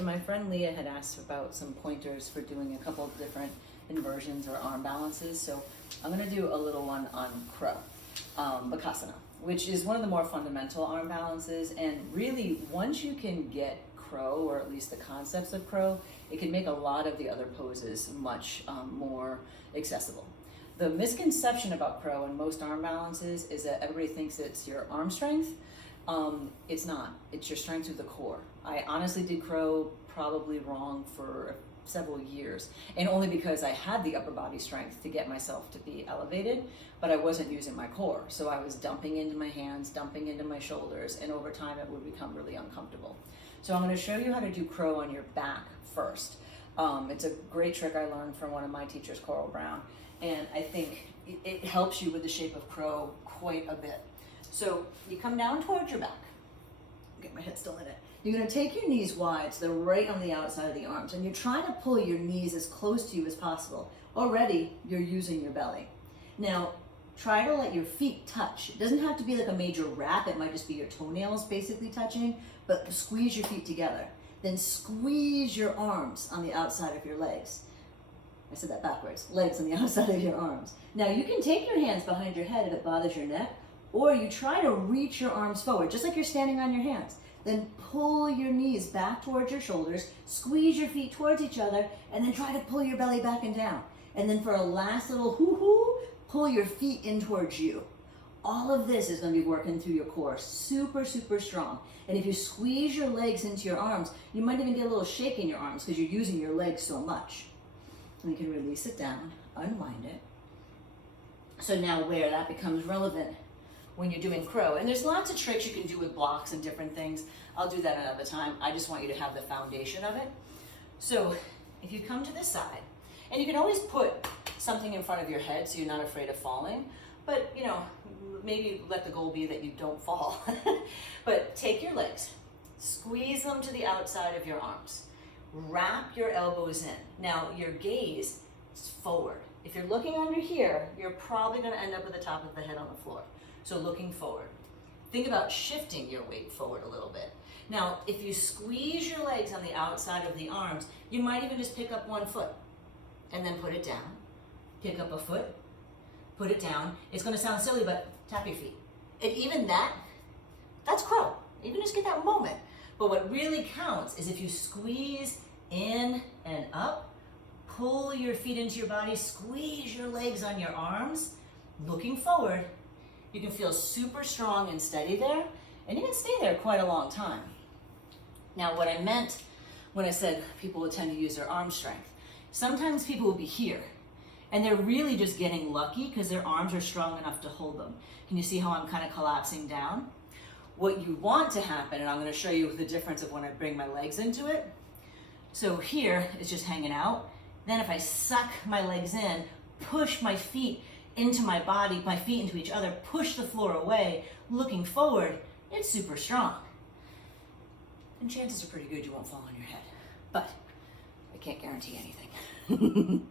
So my friend Leah had asked about some pointers for doing a couple of different inversions or arm balances. So I'm gonna do a little one on crow, Bakasana, which is one of the more fundamental arm balances. And really, once you can get crow, or at least the concepts of crow, it can make a lot of the other poses much more accessible. The misconception about crow and most arm balances is that everybody thinks it's your arm strength. It's not. It's your strength through the core. I honestly did crow probably wrong for several years, and only because I had the upper body strength to get myself to be elevated, but I wasn't using my core. So I was dumping into my hands, dumping into my shoulders, and over time it would become really uncomfortable. So I'm going to show you how to do crow on your back first. It's a great trick I learned from one of my teachers, Coral Brown, and I think it helps you with the shape of crow quite a bit. So you come down towards your back. Get my head still in it. You're going to take your knees wide so they're right on the outside of the arms, and you're trying to pull your knees as close to you as possible. Already, you're using your belly. Now, try to let your feet touch. It doesn't have to be like a major wrap. It might just be your toenails basically touching, but squeeze your feet together. Then squeeze your arms on the outside of your legs. I said that backwards. Legs on the outside of your arms. Now, you can take your hands behind your head if it bothers your neck, or you try to reach your arms forward, just like you're standing on your hands. Then pull your knees back towards your shoulders, squeeze your feet towards each other, and then try to pull your belly back and down. And then for a last little hoo-hoo, pull your feet in towards you. All of this is going to be working through your core, super, super strong. And if you squeeze your legs into your arms, you might even get a little shake in your arms because you're using your legs so much. And you can release it down, unwind it. So now where that becomes relevant when you're doing crow. And there's lots of tricks you can do with blocks and different things. I'll do that another time. I just want you to have the foundation of it. So if you come to this side, and you can always put something in front of your head so you're not afraid of falling, but you know, maybe let the goal be that you don't fall. But take your legs, squeeze them to the outside of your arms, wrap your elbows in. Now your gaze is forward. If you're looking under here, you're probably going to end up with the top of the head on the floor. So looking forward. Think about shifting your weight forward a little bit. Now, if you squeeze your legs on the outside of the arms, you might even just pick up one foot and then put it down. Pick up a foot, put it down. It's going to sound silly, but tap your feet. And even that's crow. You can just get that moment. But what really counts is if you squeeze in and up, pull your feet into your body, squeeze your legs on your arms, looking forward. You can feel super strong and steady there, and you can stay there quite a long time. Now, what I meant when I said people will tend to use their arm strength, sometimes people will be here, and they're really just getting lucky because their arms are strong enough to hold them. Can you see how I'm kind of collapsing down? What you want to happen, and I'm going to show you the difference of when I bring my legs into it. So here, it's just hanging out. Then if I suck my legs in, push my feet into my body, my feet into each other, push the floor away, looking forward, it's super strong. And chances are pretty good you won't fall on your head. But I can't guarantee anything.